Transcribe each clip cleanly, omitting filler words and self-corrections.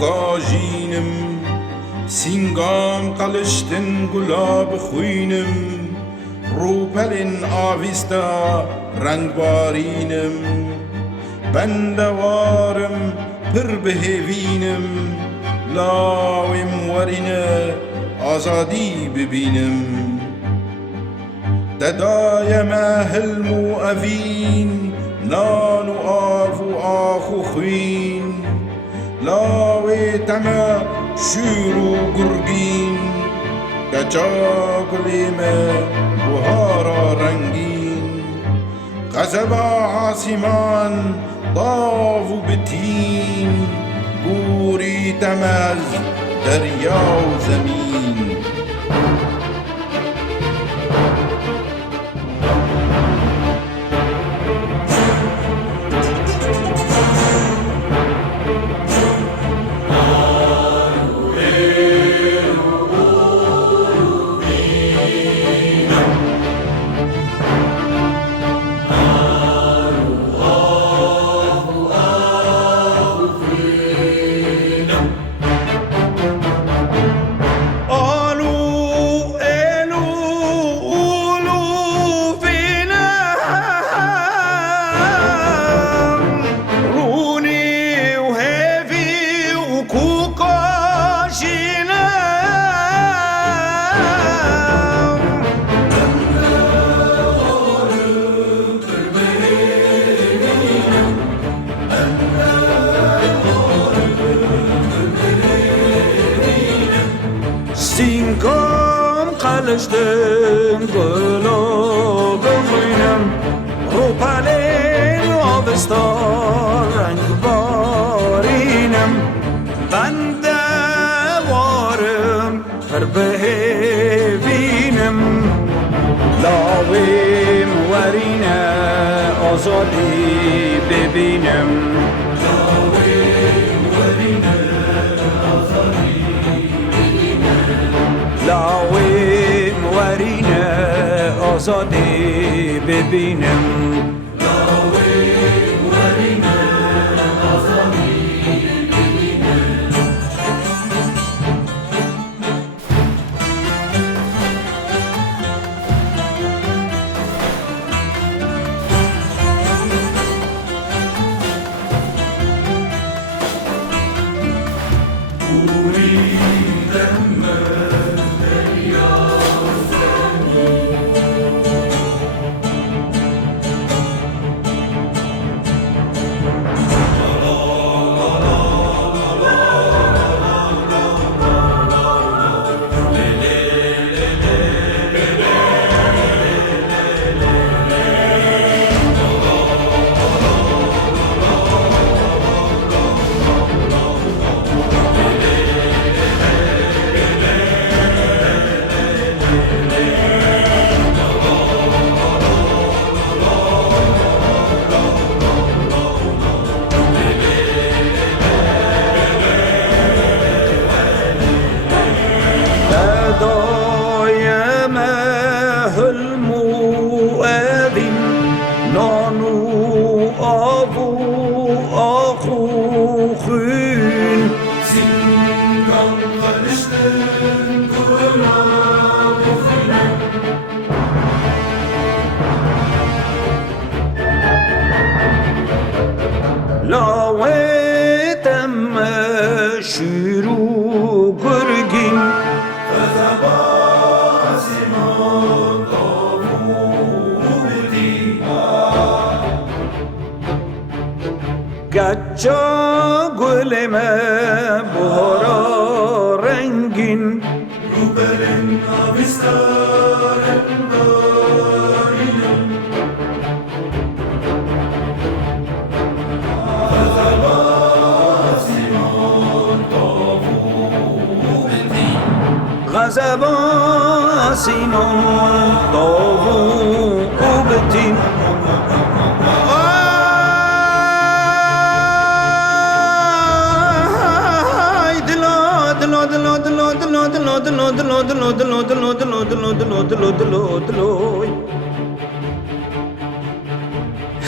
kajinem Singam kalıştın gulab khuynim Rupelin avista rangbarinem Ben de varım pır behevinim Lavim varine azadi bibinem Dedayeme hilmu evin Nanu afu ahu khwin Lawe teme şuru gurgin Kaçakulime buhara rengin Gazeba asiman davu bitin Guri temez derya و zemin Singam kalıştın gülab khuynim Rupalin avstar rangbarinem Ben de varım her behevinim Lavim varine azadi bibinem لاویم ورینه آزادی ببینم لاویم ورینه آزادی ببینم لاویتم شروع گرگین غضبا سیمان داوو بدی گچا گلم بهارا رنگین روبرن آبستارن غضبا سینان داوو بدین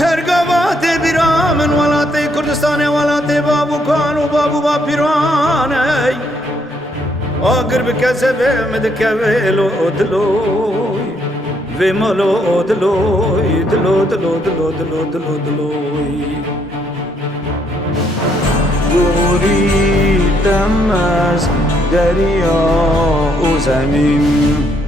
هرگوات برامن ولات کردستان ولات بابو کان و بابو با پیرانه آگر بکسه به مدکویلو دلوی و مالو دلوی دلو دلو دلو دلو دلو دلوی گوری دم از دریا و زمین